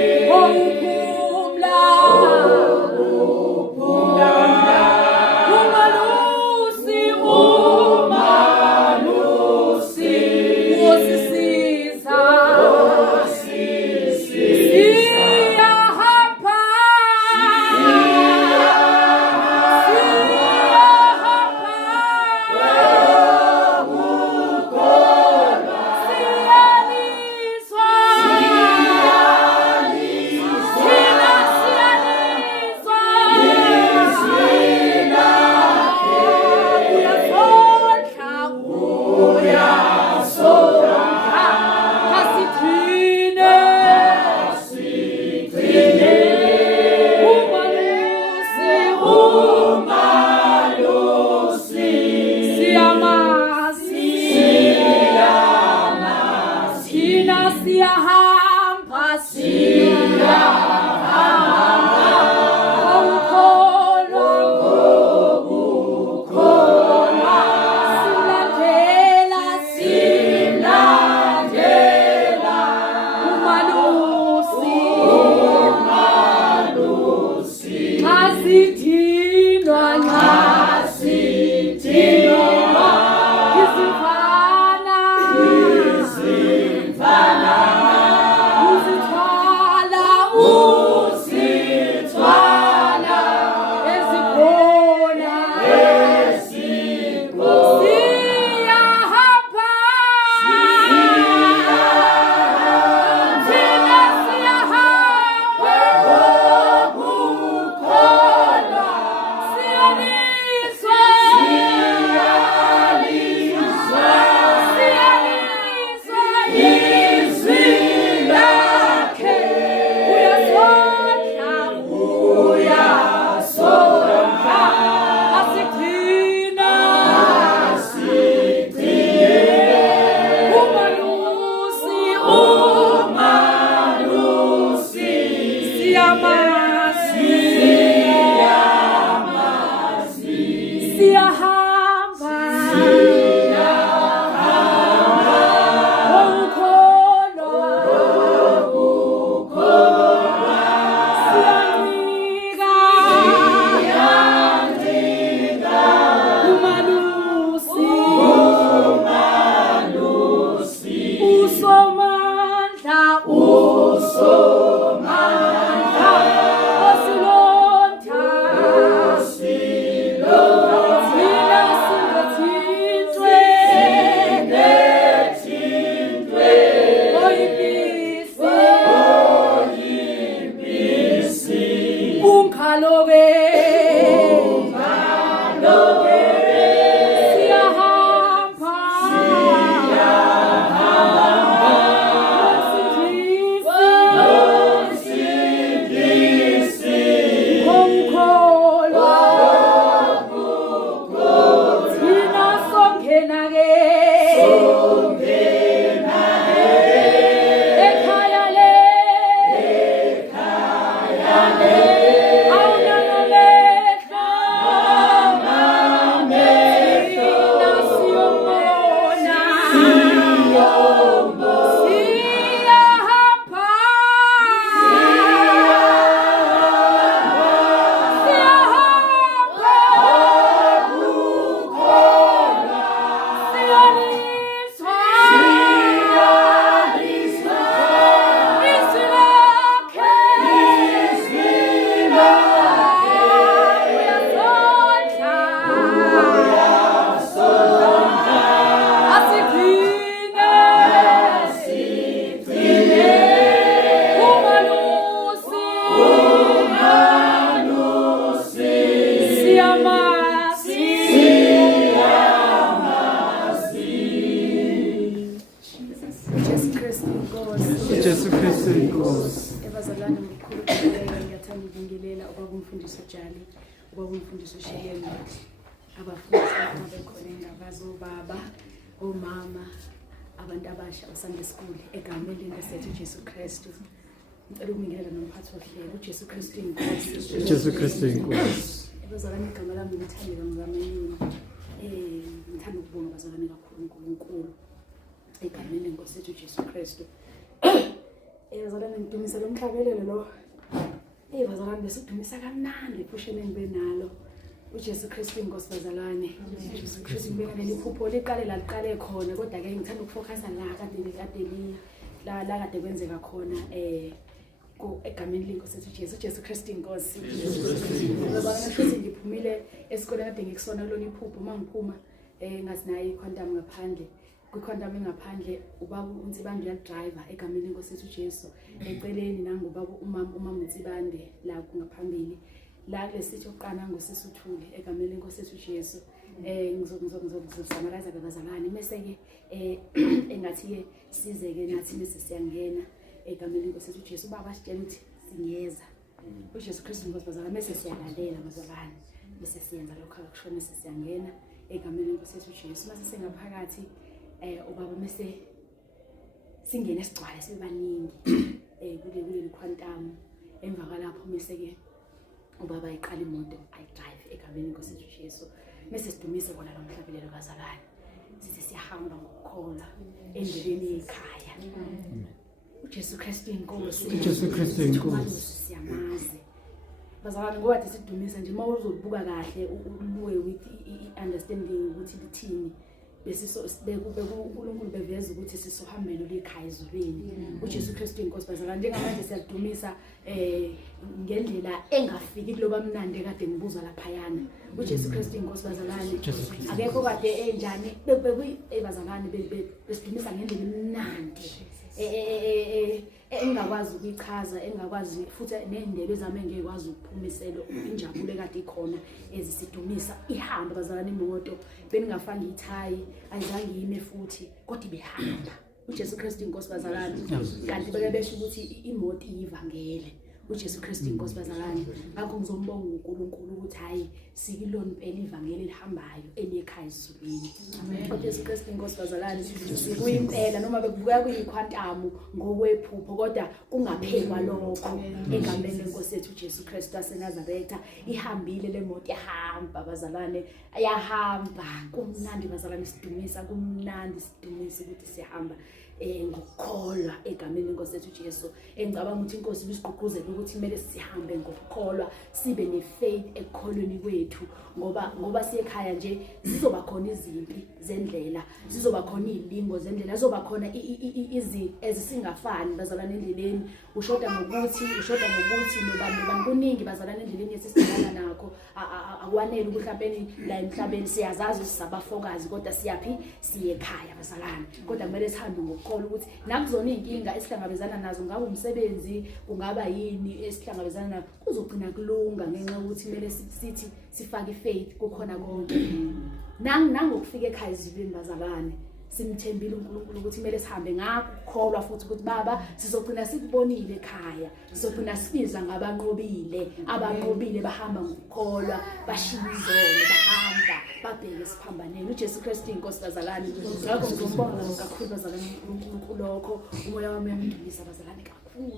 Umalusi thina siyahamba Jesu Kristu inkosi. Ebazalwane ngokukhululeka ngiyathanda ukubingelela ubabumfundisi Jali, ubabumfundisi Shayeli, abafundisi ababekhona engabazi obaba, omama, abantu abasha Sunday school egameni lenkosi Jesu Kristu. Ngicela ukubingelela nomphathi wohlelo uJesu Kristu inkosi. Jesu Kristu inkosi. Ebazalwane igama lami ngithandeka ngizamenini. Ngithanda ukubonga abazalwane kakhulu uNkulunkulu egameni lenkosi Jesu Kristu. Bazalwane ngidumisa lo mhlabelelo lo. Bazalwane besidumisa kamnandi ephusheni benalo. uJesu Kristu inkosi bazalwane. uJesu Kristu ngibekele iphupho liqale la liqale khona kodwa ke ngithanda ukufocusa la kade la kade kwenzeka khona egameni lenkosi uJesu Kristu inkosi. Bazalwane futhi ngiphumile esikoleni kade ngikusona kulona iphupho mangiphuma ngathi nayi iquantum ngaphandle. Kwikhondamu engaphandle ubaba uNtsibande uyadriver egameni lenkosi uJesu eceleni nangubaba umama uNtsibande la ngaphambili la lesithi oqana ngosisuthule egameni lenkosi uJesu ngizokuzamalaza babazalwane bese ke engathi ke size ke nathi bese siyangena egameni lenkosi uJesu ubaba asitshela ukuthi singeza uJesu Kristu inkosi bazalwane bese siyalalela bazalwane bese siyenza lokho akushona bese siyangena egameni lenkosi uJesu base sengaphakathi ubaba mase singene sigcwale sibaningi kule quantum emva kalapho mase ke ubaba eqala imoto ayidrive egameni lenkosi Jesu mase sidumise bona lomhlabelelo kaZalwane sithi siyahamba ngokukholwa endleleni ekhaya uJesu Kristu inkosi uJesu Kristu inkosi siyamazi bazalwane ngoba sidumisa nje mawuzobuka kahle ubuye with understanding ukuthi lithini bese sibeke uNkulunkulu beveza ukuthi sisohambelo lekhaya ezulwini uJesu Kristu inkosi bazalwane njengamanje siyadumisa ngendlela engafiki kuloba mnandi kade ngibuza lapha yana uJesu Kristu inkosi bazalwane akekho kade enjani bazalwane besidumisa ngendlela emnandi engakwazi ukuyichaza engakwazi futhi nendebe zami engekwazi ukuphumisela injabulo ekade ikhona ezisidumisa ihamba bazalwane imoto beningafanga ithayi ayizange ime futhi kodwa ibehamba uJesu Kristu inkosi bazalwane kanti beke besho ukuthi imoto iyivangele uJesu Kristu inkosi bazalwane ngakho ngizombonga uNkulunkulu ukuthi hayi sikilona impela ivangeli lihambayo eliyekhaya ezulwini uJesu Kristu inkosi bazalwane kuyimpela noma bekubuya kuyikhwantamu ngokwephupho kodwa kungaphekwa lokho egameni lenkosi yethu uJesu Kristu waseNazaretha ihambile le moto yahamba bazalwane yahamba kumnandi bazalwane sidumisa kumnandi sidumisa ukuthi sihamba ngokukholwa egameni lenkosi yethu Jesu engicabanga ukuthi inkosi ibisiqhuquzela ukuthi kumele sihambe ngokukholwa sibe nefaith ekukholweni kwethu ngoba siyekhaya nje sizoba khona izimpi zendlela sizoba khona izilingo zendlela zizoba khona ezisingafani bazalwane endleleni ushoda ngokuthi nobani kuningi bazalwane endleleni esisibhekana nakho akwanele ukuthi mhlawumbe la emhlabeni siyazazi sisabafokazi kodwa siyapi siyekhaya bazalwane kodwa kumele sihambe ngokukholwa ukuthi nakuzona inkinga esihlangabezana nazo ngabe umsebenzi kungaba yini esihlangabezana nazo kuzogcina kulunga ngenxa ukuthi kumele sithi sifake faith kukhona konke nangokufika ekhaya ezulwini bazalwane simthembile uNkulunkulu ukuthi kumele sihambe ngakukholwa futhi ukuthi baba sizogcina sikubonile ekhaya sizogcina sibiza ngabanqobile bahamba ngokukholwa bashiya izolo bahamba babheke siphambaneni uJesu Kristu inkosi bazalwane ngakho ngizombonga kakhulu bazalwane uNkulunkulu lokho umoya wami uyamdumisa bazalwane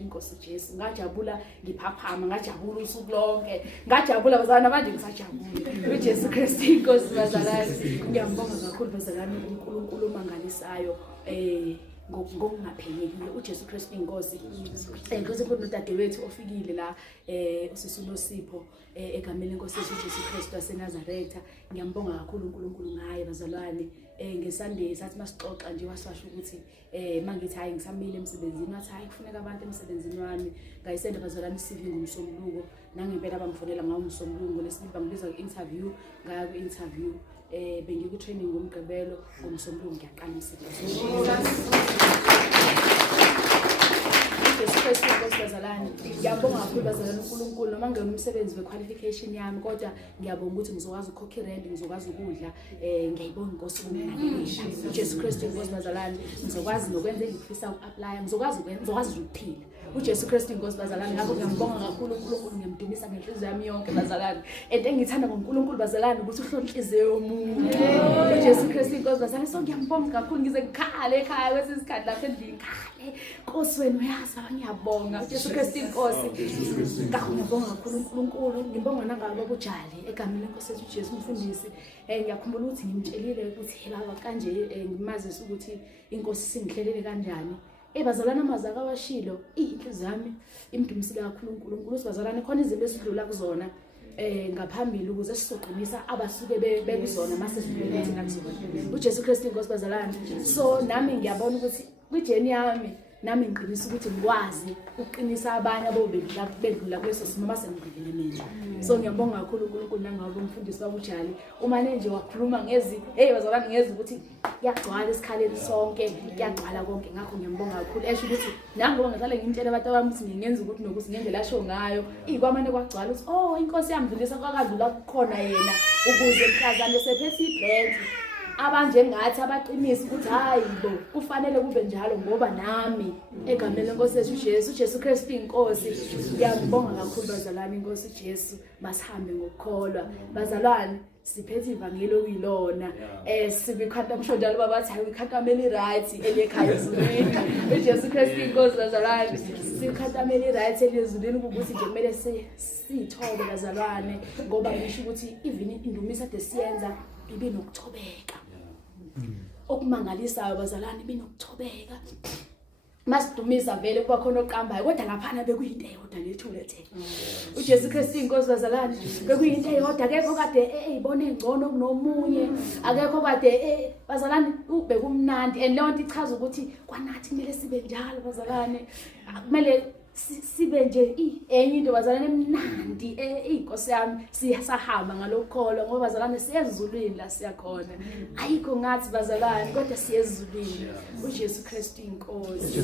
inkosi Jesu ngajabula ngiphaphama ngajabula usuku lonke ngajabula bazalwane manje ngisajabula uJesu Kristu inkosi bazalwane ngiyambonga kakhulu bazalwane uNkulunkulu mangalisayo ngokungaphelekile uJesu Kristu inkosi enkosi kuno dadewethu ofikile la usisunosipho egameni lenkosi uJesu Kristu waseNazaretha ngiyambonga kakhulu uNkulunkulu ngaye bazalwane ngeSunday sathi masixoxa nje wasasho ukuthi mangithi hayi ngisamile emsebenzini wathi hayi kufuneka abantu emsebenzini wami ngayisenda bazalwane CV ngomsombuluko nangempela bamfonela ngawo umsombuluko lesibili bangibiza ku-interview ngaya ku-interview bengiku training ngomgqibelo ngomsombuluko ngiyaqala umsebenzi uJesu Kristu inkosi bazalwane ngiyabonga kakhulu bazalwane uNkulunkulu noma ngemsebenzi wequalification yami kodwa ngiyabonga ukuthi ngizokwazi ukukhokha irent ngizokwazi ukudla ngiyayibonga inkosi ukunakekela uJesu Kristu inkosi bazalwane ngizokwazi nokwenza engifisa uku-apply ngizokwazi ukuphila uJesu Kristu inkosi bazalwane ngakho ngiyambonga kakhulu uNkulunkulu ngiyamdumisa ngenhliziyo yami yonke bazalwane engithanda ngoNkulunkulu bazalwane ukuthi uhlola inhliziyo yomuntu uJesu Kristu inkosi bazalwane so ngiyambonga kakhulu ngize ngikhale ekhaya kwesisikhathi lapha endlini ngikhale Nkosi wena uyazi ngiyabonga uJesu Kristu inkosi ngakho ngiyabonga kakhulu uNkulunkulu ngibonga nangabo bojali egameni lenkosi yethu Jesu umfundisi ngiyakhumbula ukuthi ngimtshelile ukuthi baba kanje ngimazisa ukuthi inkosi singihlelele kanjani bazalwana amazaka washilo inhliziyo yami imdumisile kakhulu uNkulunkulu sibazalwane khona izinto esidlula kuzona ngaphambili ukuze sizoqinisa abasuke bekuzona mase sidlule thina kuzona uJesu Kristu inkosi bazalwane so nami ngiyabona ukuthi kwijeni yami nami ngiqinisa ukuthi ngikwazi ukuqinisa abanye abobedlula kweso simo mase ngigqibile mina so ngiyabonga kakhulu uNkulunkulu nangabo umfundisi babujali uma nje wakhuluma ngezi bazalwane ngezi ukuthi yagcwala isikhaleni sonke yagcwala konke ngakho ngiyambonga kakhulu esho ukuthi nangoba ngihlale ngimtshela abantu abami ukuthi ngingenza ukuthi nokuthi ngendlela asho ngayo ikwamane kwagcwala ukuthi inkosi yamdlulisa kwakadlula kukhona yena ukuze mhlazane sephethe ibhethi abanjengathi abaqinisa ukuthi hayibo kufanele kube njalo ngoba nami egameni lenkosi yethu Jesu Kristu inkosi ngiyabonga kakhulu bazalwane inkosi Jesu masihambe ngokukholwa bazalwane siphethe ivangeli okuyilona sibikhanda msho njalo babathi hayi ikhantameli right eliyekhaya ezulwini uJesu Kristu inkosi bazalwane sikhantameli right eliyezulwini ukuthi nje kumele sithobe bazalwane ngoba ngisho ukuthi even indumisa ade siyenza ibinokuthobeka okumangalisayo bazalwane ibinokuthobeka masidumisa vele kuba khona oqambayo kodwa ngaphana bekuyinto eyodwa lethulethe uJesu Kristu inkosi bazalwane bekuyinto eyodwa akekho kade eyibone ngcono kunomunye akekho kade bazalwane bekumnandi and leyo nto ichaza ukuthi kwanathi kumele sibe njalo bazalwane kumele sibe nje enye into bazalwane emnandi inkosi yami siyasahamba ngalokholo ngoba bazalwane siyezulwini la siyakhona ayikho ngathi bazalwane kodwa siyezulwini uJesu Kristu inkosi